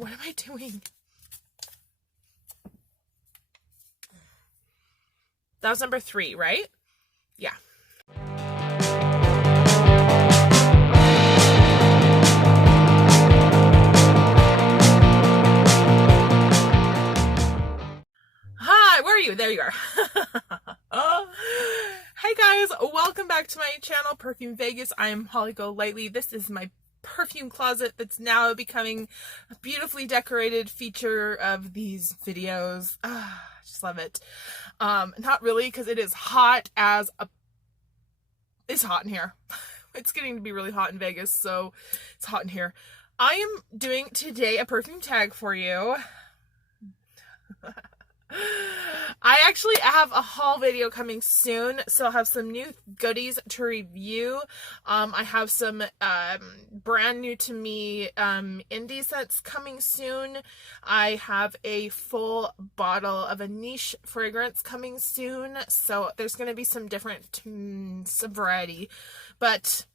What am I doing? That was number 3, right? Yeah. Hi, where are you? There you are. Hey guys, welcome back to my channel, Perfume Vegas. I am Holly Golightly. This is my perfume closet that's now becoming a beautifully decorated feature of these videos. I just love it. Not really, because it is hot as a... It's hot in here. It's getting to be really hot in Vegas, so it's hot in here. I am doing today a perfume tag for you. I actually have a haul video coming soon, so I'll have some new goodies to review. I have some brand new to me indie scents coming soon. I have a full bottle of a niche fragrance coming soon, so there's going to be some different, some variety, but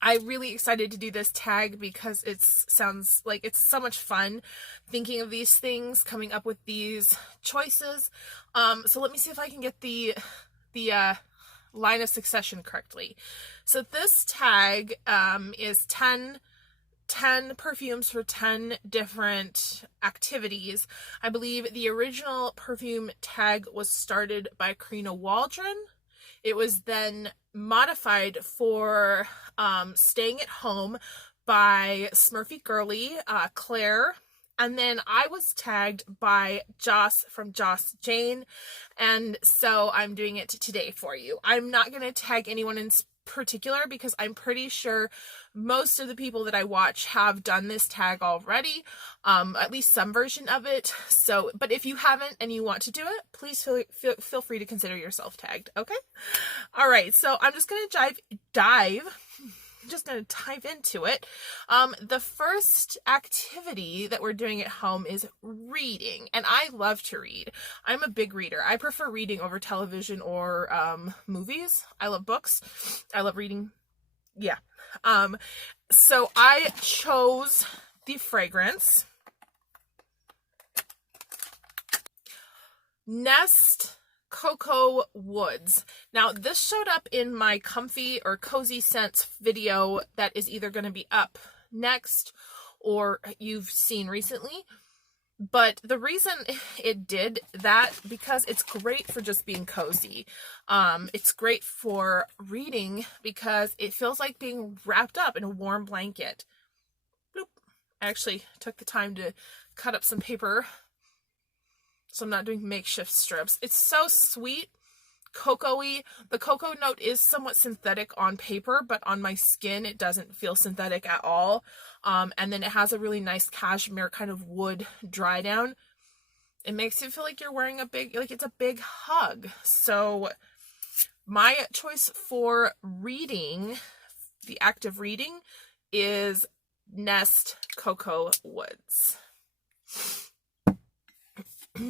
I'm really excited to do this tag because it sounds like it's so much fun thinking of these things, coming up with these choices. So let me see if I can get the line of succession correctly. So this tag is 10 perfumes for 10 different activities. I believe the original perfume tag was started by Karina Waldron. It was then modified for Staying at Home by Smurfy Girly, Claire, and then I was tagged by Joss from Joss Jane, and so I'm doing it today for you. I'm not going to tag anyone in particular because I'm pretty sure most of the people that I watch have done this tag already, at least some version of it. So, but if you haven't and you want to do it, please feel free to consider yourself tagged. Okay. All right. So I'm just going to dive into it. The first activity that we're doing at home is reading, and I love to read. I'm a big reader. I prefer reading over television or movies. I love books. I love reading. Yeah. So I chose the fragrance Nest Cocoa Woods. Now this showed up in my comfy or cozy scents video that is either going to be up next or you've seen recently, but the reason it did that because it's great for just being cozy. It's great for reading because it feels like being wrapped up in a warm blanket. Bloop. I actually took the time to cut up some paper so I'm not doing makeshift strips. It's so sweet, cocoa-y. The cocoa note is somewhat synthetic on paper, but on my skin it doesn't feel synthetic at all. And then it has a really nice cashmere kind of wood dry down. It makes you feel like you're wearing a big, like it's a big hug. So my choice for reading, the act of reading, is Nest Cocoa Woods. Okay.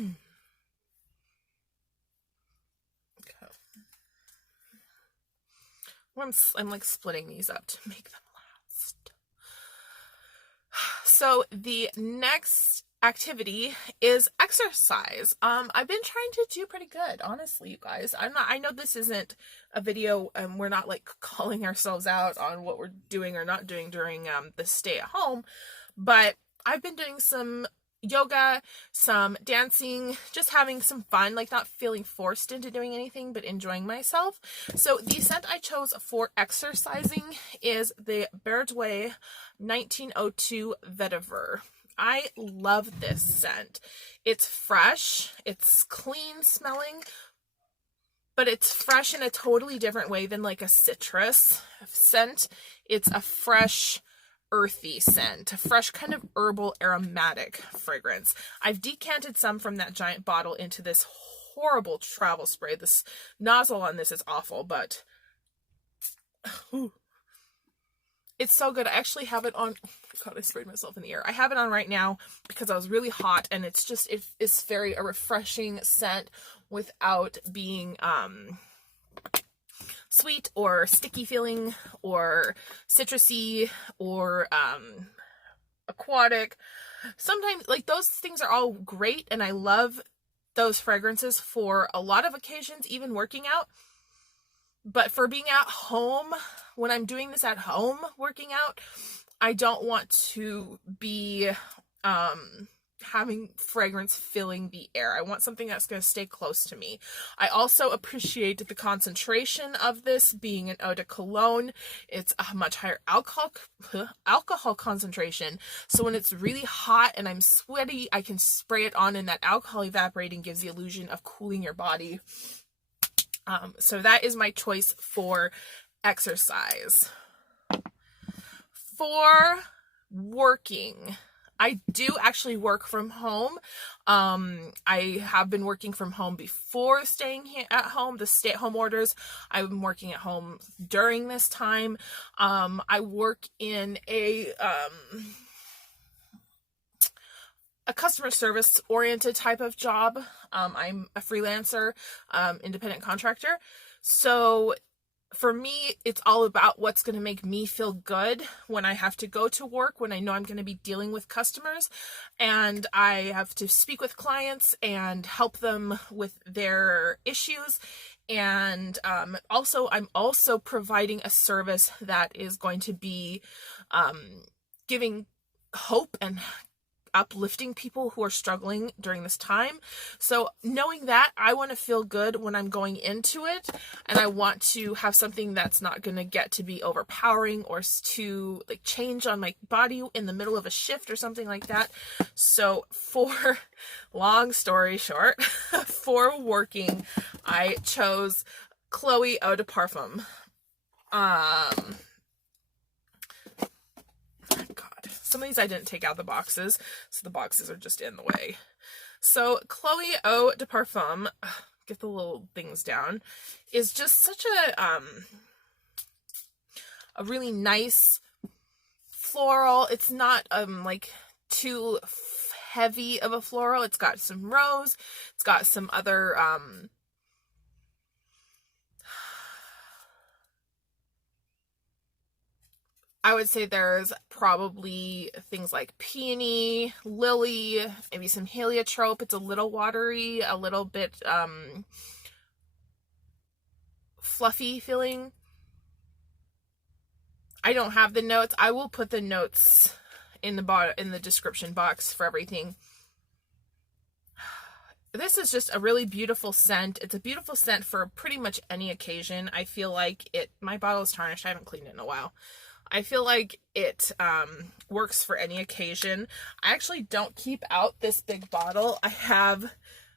I'm like splitting these up to make them last. So the next activity is exercise. I've been trying to do pretty good, honestly, you guys. I know this isn't a video and we're not like calling ourselves out on what we're doing or not doing during the stay at home, but I've been doing some yoga, some dancing, just having some fun, like not feeling forced into doing anything, but enjoying myself. So the scent I chose for exercising is the Berdoues 1902 Vetiver. I love this scent. It's fresh, it's clean smelling, but it's fresh in a totally different way than like a citrus scent. It's a fresh, earthy scent, a fresh kind of herbal aromatic fragrance. I've decanted some from that giant bottle into this horrible travel spray. This nozzle on this is awful, but it's so good. I actually have it on. God, I sprayed myself in the ear. I have it on right now because I was really hot, and it's just, it's very a refreshing scent without being sweet or sticky feeling or citrusy or aquatic. Sometimes, like, those things are all great, and I love those fragrances for a lot of occasions, even working out. But for being at home, when I'm doing this at home, working out, I don't want to be having fragrance filling the air. I want something that's going to stay close to me. I also appreciate the concentration of this being an eau de cologne. It's a much higher alcohol concentration. So when it's really hot and I'm sweaty, I can spray it on and that alcohol evaporating gives the illusion of cooling your body. So that is my choice for exercise. For working, I do actually work from home. I have been working from home before staying at home, the stay-at-home orders. I've been working at home during this time. I work in a customer service oriented type of job. I'm a freelancer, independent contractor. So for me, it's all about what's going to make me feel good when I have to go to work, when I know I'm going to be dealing with customers and I have to speak with clients and help them with their issues. And also, I'm also providing a service that is going to be giving hope and uplifting people who are struggling during this time. So knowing that, I want to feel good when I'm going into it, and I want to have something that's not going to get to be overpowering or to like change on my body in the middle of a shift or something like that. So for long story short, for working, I chose Chloé Eau de Parfum. Some of these I didn't take out the boxes, so the boxes are just in the way. So Chloé Eau de Parfum, get the little things down, is just such a really nice floral. It's not like too heavy of a floral. It's got some rose. It's got some other I would say there's probably things like peony, lily, maybe some heliotrope. It's a little watery, a little bit fluffy feeling. I don't have the notes. I will put the notes in the description box for everything. This is just a really beautiful scent. It's a beautiful scent for pretty much any occasion. I feel like my bottle is tarnished. I haven't cleaned it in a while. I feel like it works for any occasion. I actually don't keep out this big bottle. I have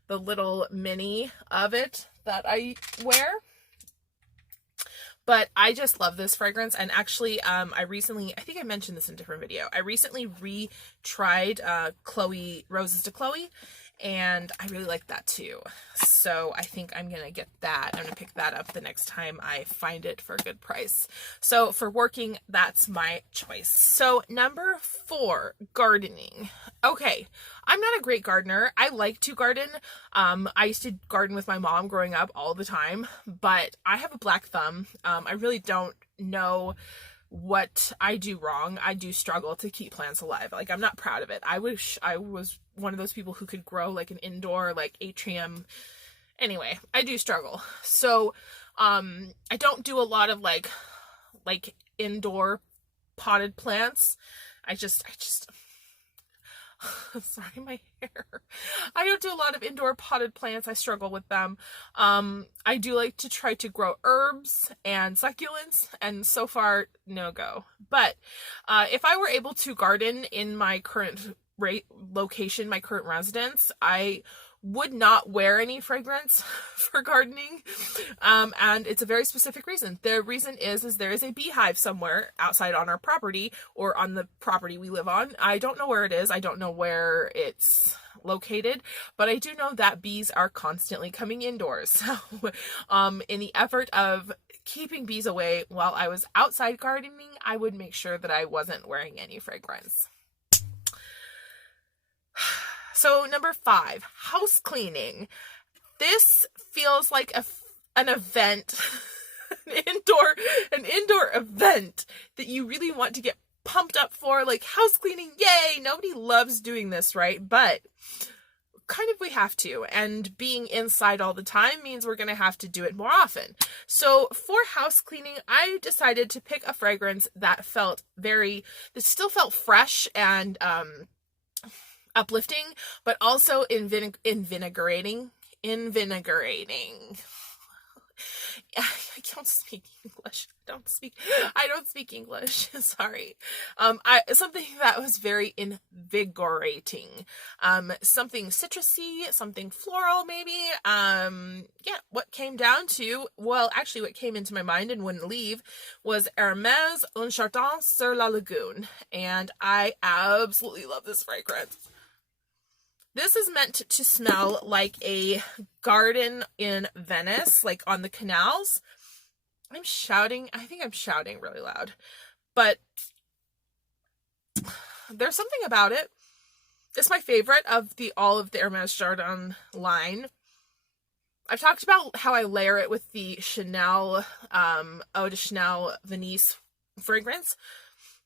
the little mini of it that I wear. But I just love this fragrance. And actually, I think I mentioned this in a different video. I recently retried Chloé Roses de Chloé. And I really like that too. So I think I'm going to get that. I'm going to pick that up the next time I find it for a good price. So for working, that's my choice. So number 4, gardening. Okay, I'm not a great gardener. I like to garden. I used to garden with my mom growing up all the time, but I have a black thumb. I really don't know what I do wrong. I do struggle to keep plants alive. Like, I'm not proud of it. I wish I was one of those people who could grow like an indoor, like atrium. Anyway, I do struggle. So, I don't do a lot of like indoor potted plants. I just sorry, my hair. I don't do a lot of indoor potted plants. I struggle with them. I do like to try to grow herbs and succulents, and so far, no go. But if I were able to garden in my current location, my current residence, I would not wear any fragrance for gardening, and it's a very specific reason. The reason is there is a beehive somewhere outside on our property, or on the property we live on. I don't know where it is. I don't know where it's located, but I do know that bees are constantly coming indoors. So in the effort of keeping bees away while I was outside gardening, I would make sure that I wasn't wearing any fragrance. So number 5, house cleaning. This feels like an event, an indoor event that you really want to get pumped up for, like, house cleaning, yay! Nobody loves doing this, right? But kind of we have to, and being inside all the time means we're going to have to do it more often. So for house cleaning, I decided to pick a fragrance that still felt fresh and uplifting, but also invigorating. I don't speak English. I don't speak English. Sorry. Something that was very invigorating. Something citrusy, something floral, maybe. What came into my mind and wouldn't leave was Hermès Un Jardin sur la Lagune. And I absolutely love this fragrance. This is meant to smell like a garden in Venice, like on the canals. I think I'm shouting really loud. But there's something about it. It's my favorite of all of the Hermès Jardin line. I've talked about how I layer it with the Chanel Eau de Chanel Venice fragrance.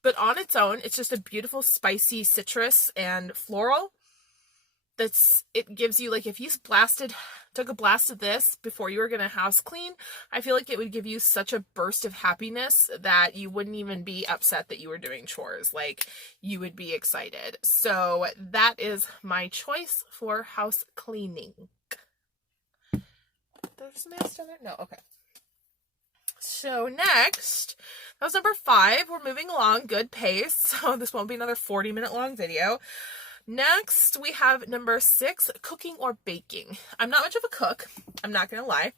But on its own, it's just a beautiful, spicy citrus and floral. It gives you, like, if you took a blast of this before you were going to house clean, I feel like it would give you such a burst of happiness that you wouldn't even be upset that you were doing chores. Like, you would be excited. So that is my choice for house cleaning. There's an S down there? No, okay. So next, that was number 5. We're moving along, good pace. So this won't be another 40-minute long video. Next, we have number 6, cooking or baking. I'm not much of a cook. I'm not going to lie.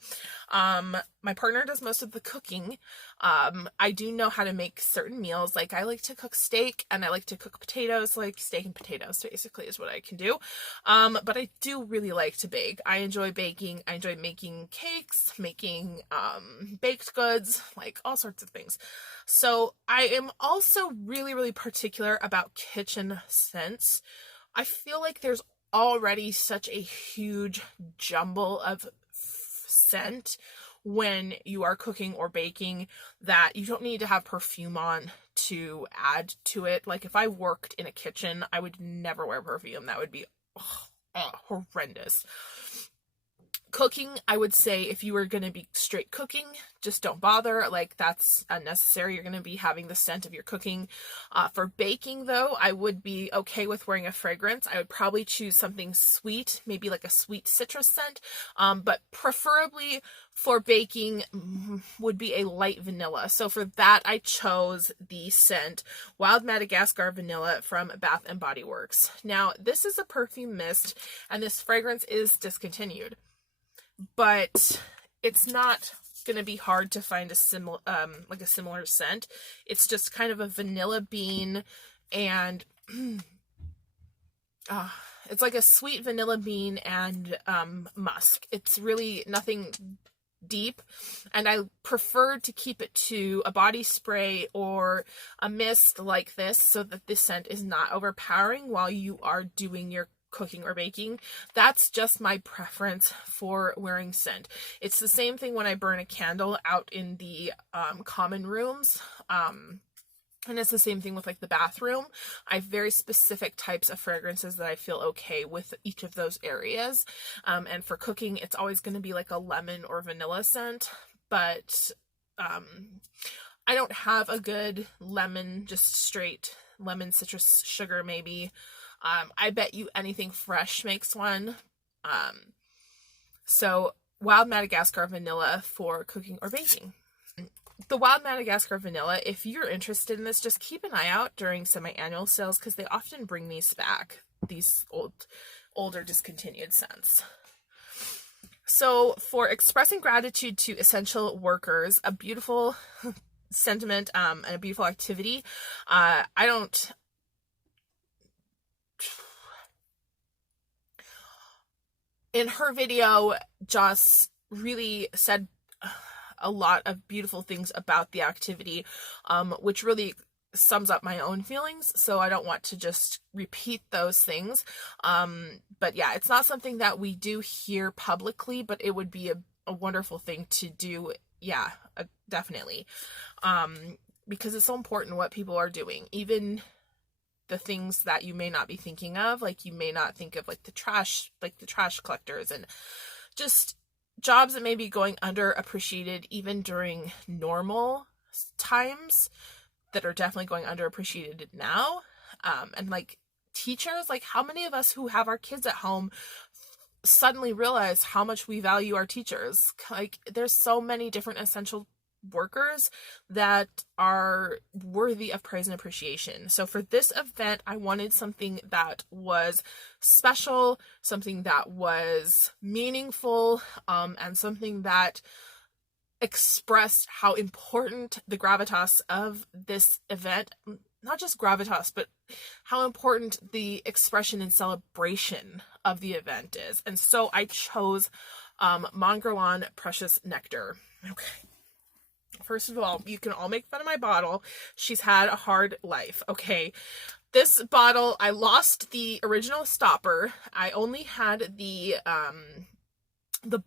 My partner does most of the cooking. I do know how to make certain meals. Like, I like to cook steak and I like to cook potatoes, like steak and potatoes basically is what I can do. But I do really like to bake. I enjoy baking. I enjoy making cakes, making baked goods, like all sorts of things. So I am also really, really particular about kitchen scents. I feel like there's already such a huge jumble of scent when you are cooking or baking that you don't need to have perfume on to add to it. Like, if I worked in a kitchen, I would never wear perfume. That would be horrendous. Cooking, I would say if you were going to be straight cooking, just don't bother. Like, that's unnecessary. You're going to be having the scent of your cooking. For baking, though, I would be okay with wearing a fragrance. I would probably choose something sweet, maybe like a sweet citrus scent. But preferably for baking would be a light vanilla. So for that, I chose the scent Wild Madagascar Vanilla from Bath & Body Works. Now, this is a perfume mist, and this fragrance is discontinued. But it's not going to be hard to find a similar scent. It's just kind of a vanilla bean, and it's like a sweet vanilla bean and musk. It's really nothing deep, and I prefer to keep it to a body spray or a mist like this so that the scent is not overpowering while you are doing your cooking or baking. That's just my preference for wearing scent. It's the same thing when I burn a candle out in the common rooms. And it's the same thing with, like, the bathroom. I have very specific types of fragrances that I feel okay with each of those areas. And for cooking, it's always going to be like a lemon or vanilla scent. But I don't have a good lemon, just straight lemon, citrus, sugar maybe. I bet you anything fresh makes one. So Wild Madagascar Vanilla for cooking or baking. The Wild Madagascar Vanilla, if you're interested in this, just keep an eye out during semi-annual sales because they often bring these back, these older discontinued scents. So for expressing gratitude to essential workers, a beautiful sentiment and a beautiful activity. In her video, Joss really said a lot of beautiful things about the activity, which really sums up my own feelings, so I don't want to just repeat those things. But yeah, it's not something that we do here publicly, but it would be a wonderful thing to do. Yeah, definitely. because it's so important what people are doing, even the things that you may not be thinking of. Like, you may not think of like the trash collectors, and just jobs that may be going underappreciated even during normal times, that are definitely going underappreciated now. And like teachers, like how many of us who have our kids at home suddenly realize how much we value our teachers? Like, there's so many different essential workers that are worthy of praise and appreciation. So for this event, I wanted something that was special, something that was meaningful, and something that expressed how important the gravitas of this event, not just gravitas, but how important the expression and celebration of the event is. And so I chose Guerlain Precious Nectar. Okay. First of all, you can all make fun of my bottle. She's had a hard life. Okay. This bottle, I lost the original stopper. I only had the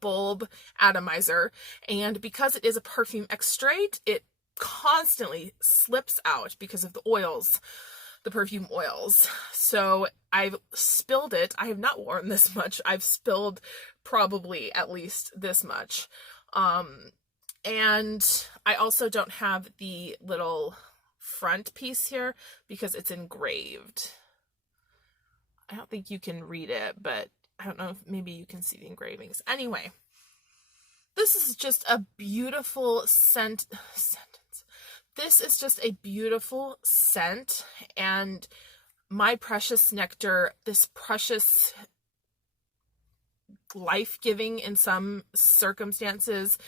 bulb atomizer, and because it is a perfume extrait, it constantly slips out because of the oils, the perfume oils. So I've spilled it. I have not worn this much. I've spilled probably at least this much. And I also don't have the little front piece here because it's engraved. I don't think you can read it, but I don't know if maybe you can see the engravings. Anyway, this is just a beautiful sentence. This is just a beautiful scent, and my precious nectar, this precious, life-giving in some circumstances,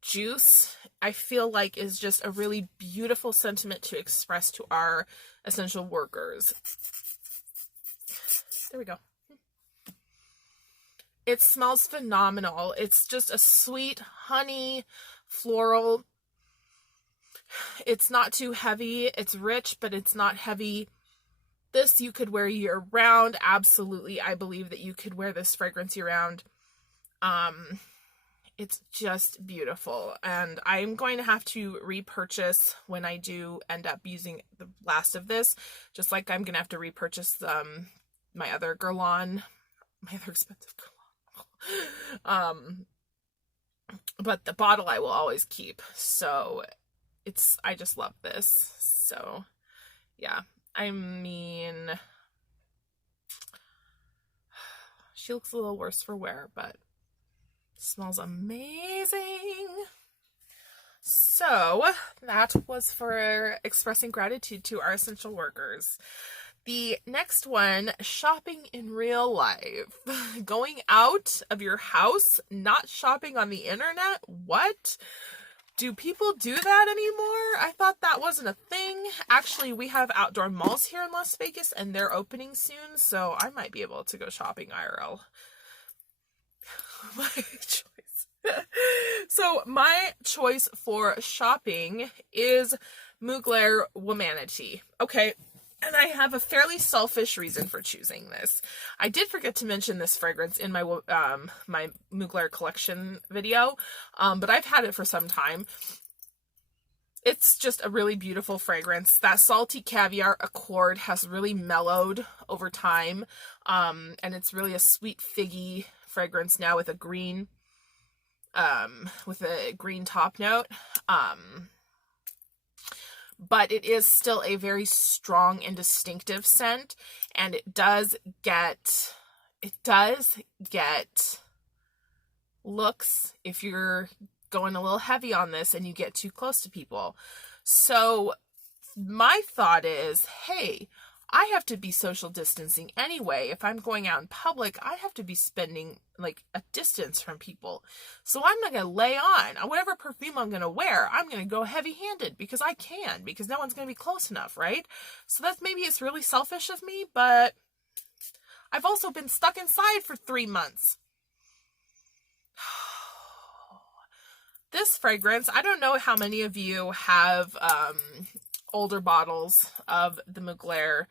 juice, I feel like is just a really beautiful sentiment to express to our essential workers. There we go. It smells phenomenal. It's just a sweet honey floral. It's not too heavy. It's rich, but it's not heavy. This you could wear year round. Absolutely. I believe that you could wear this fragrance year round. It's just beautiful. And I'm going to have to repurchase when I do end up using the last of this, just like I'm going to have to repurchase my other Guerlain, my other expensive Guerlain. But the bottle I will always keep. So I just love this. So yeah, I mean, she looks a little worse for wear, but smells amazing. So that was for expressing gratitude to our essential workers. The next one, shopping in real life. Going out of your house, not shopping on the internet. What? Do people do that anymore? I thought that wasn't a thing. Actually, we have outdoor malls here in Las Vegas, and they're opening soon, so I might be able to go shopping IRL. My choice. So my choice for shopping is MUGLER Womanity. Okay. And I have a fairly selfish reason for choosing this. I did forget to mention this fragrance in my my Mugler collection video, but I've had it for some time. It's just a really beautiful fragrance. That salty caviar accord has really mellowed over time, and it's really a sweet figgy fragrance now with a green top note. But it is still a very strong and distinctive scent, and it does get looks if you're going a little heavy on this and you get too close to people. So my thought is, hey, I have to be social distancing anyway. If I'm going out in public, I have to be spending like a distance from people. So I'm not going to lay on whatever perfume I'm going to wear. I'm going to go heavy handed because I can, because no one's going to be close enough, right? So maybe it's really selfish of me, but I've also been stuck inside for 3 months. This fragrance, I don't know how many of you have older bottles of the MUGLER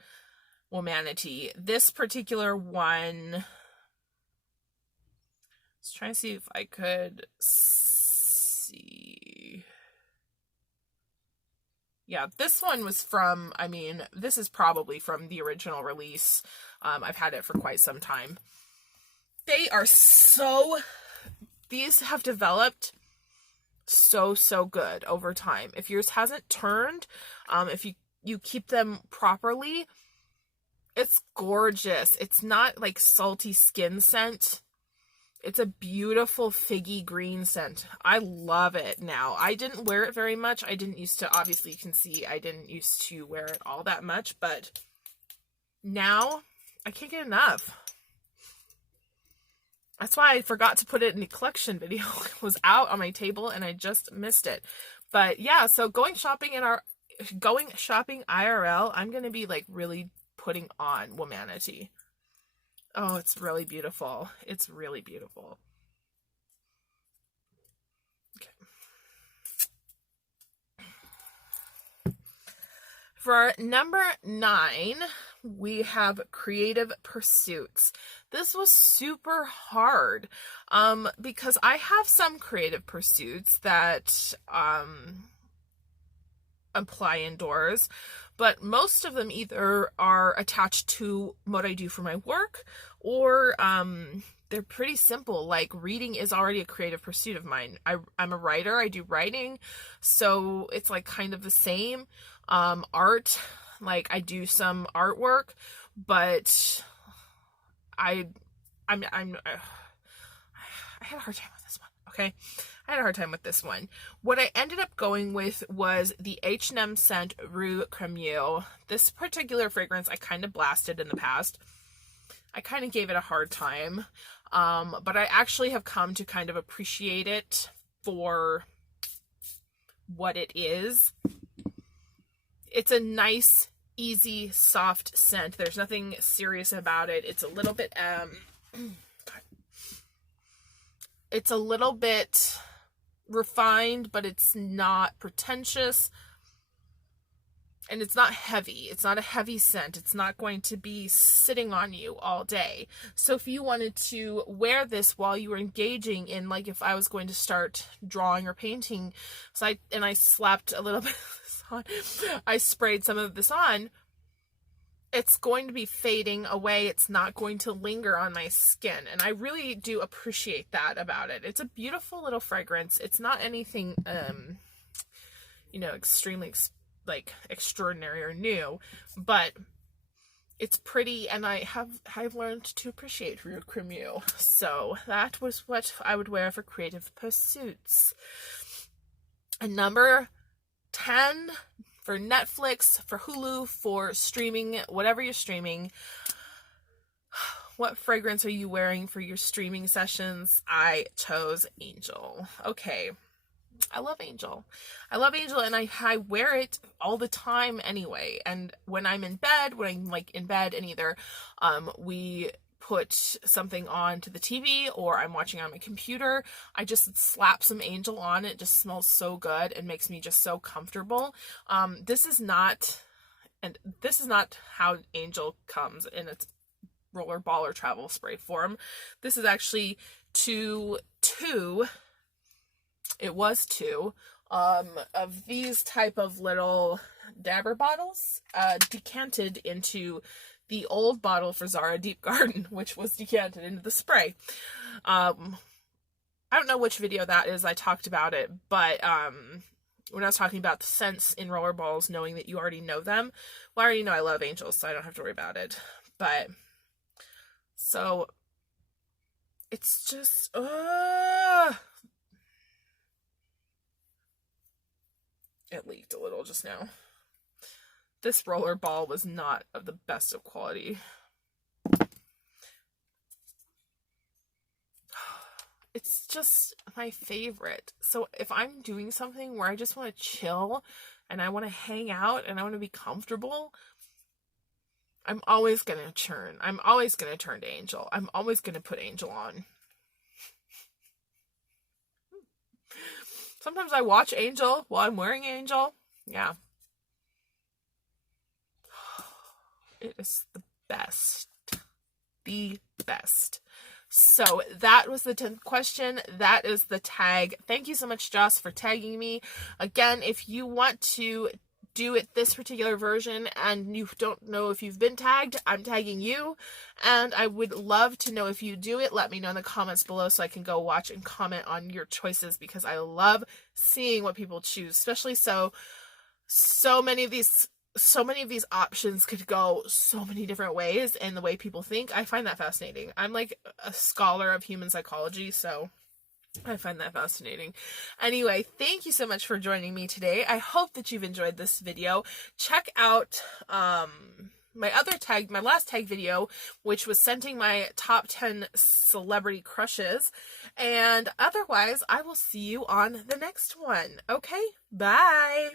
Womanity. This particular one, I was trying to see if I could see. Yeah, this one was from, I mean, this is probably from the original release. I've had it for quite some time. They are so, these have developed so good over time. If yours hasn't turned, if you keep them properly, it's gorgeous. It's not like salty skin scent. It's a beautiful figgy green scent. I love it now. I didn't wear it very much. I didn't used to, obviously you can see I didn't used to wear it all that much, but now I can't get enough. That's why I forgot to put it in the collection video. It was out on my table and I just missed it. But yeah, so going shopping IRL, I'm going to be like really putting on Womanity. Oh, it's really beautiful. It's really beautiful. Okay. For number 9, we have Creative Pursuits. This was super hard because I have some creative pursuits that apply indoors, but most of them either are attached to what I do for my work, or they're pretty simple. Like reading is already a creative pursuit of mine. I'm a writer. I do writing, so it's like kind of the same. Art, like I do some artwork, but I had a hard time with this one. Okay, I had a hard time with this one. What I ended up going with was the H&M scent Rue Crémieux. This particular fragrance I kind of blasted in the past. I kind of gave it a hard time, but I actually have come to kind of appreciate it for what it is. It's a nice, easy, soft scent. There's nothing serious about it. It's a little bit, it's a little bit refined, but it's not pretentious. And it's not heavy. It's not a heavy scent. It's not going to be sitting on you all day. So if you wanted to wear this while you were engaging in, like if I was going to start drawing or painting, I slapped a little bit of this on, I sprayed some of this on, it's going to be fading away. It's not going to linger on my skin. And I really do appreciate that about it. It's a beautiful little fragrance. It's not anything, extremely extraordinary or new, but it's pretty, and I've learned to appreciate Rue Crémieux. So that was what I would wear for creative pursuits. And number 10 for Netflix, for Hulu, for streaming, whatever you're streaming. What fragrance are you wearing for your streaming sessions? I chose Angel. Okay. I love Angel. And I wear it all the time anyway. And when I'm in bed, and either we put something on to the TV or I'm watching on my computer, I just slap some Angel on. It just smells so good and makes me just so comfortable. This is not how Angel comes in its roller ball or travel spray form. This is actually two of these type of little dabber bottles decanted into the old bottle for Zara Deep Garden, which was decanted into the spray. I don't know which video that is. I talked about it, but when I was talking about the scents in roller balls, knowing that you already know them, well, I already know I love Angels, so I don't have to worry about it. But so it's just it leaked a little just now. This roller ball was not of the best of quality. It's just my favorite. So if I'm doing something where I just want to chill and I want to hang out and I want to be comfortable, I'm always going to turn to Angel. I'm always going to put Angel on. Sometimes I watch Angel while I'm wearing Angel. Yeah. It is the best. The best. So that was the 10th question. That is the tag. Thank you so much, Joss, for tagging me. Again, if you want to do it this particular version and you don't know if you've been tagged, I'm tagging you, and I would love to know if you do it. Let me know in the comments below so I can go watch and comment on your choices, because I love seeing what people choose, especially so many of these options could go so many different ways in the way people think. I find that fascinating. I'm like a scholar of human psychology, so I find that fascinating. Anyway, thank you so much for joining me today. I hope that you've enjoyed this video. Check out my last tag video, which was scenting my top 10 celebrity crushes. And otherwise, I will see you on the next one. Okay, bye!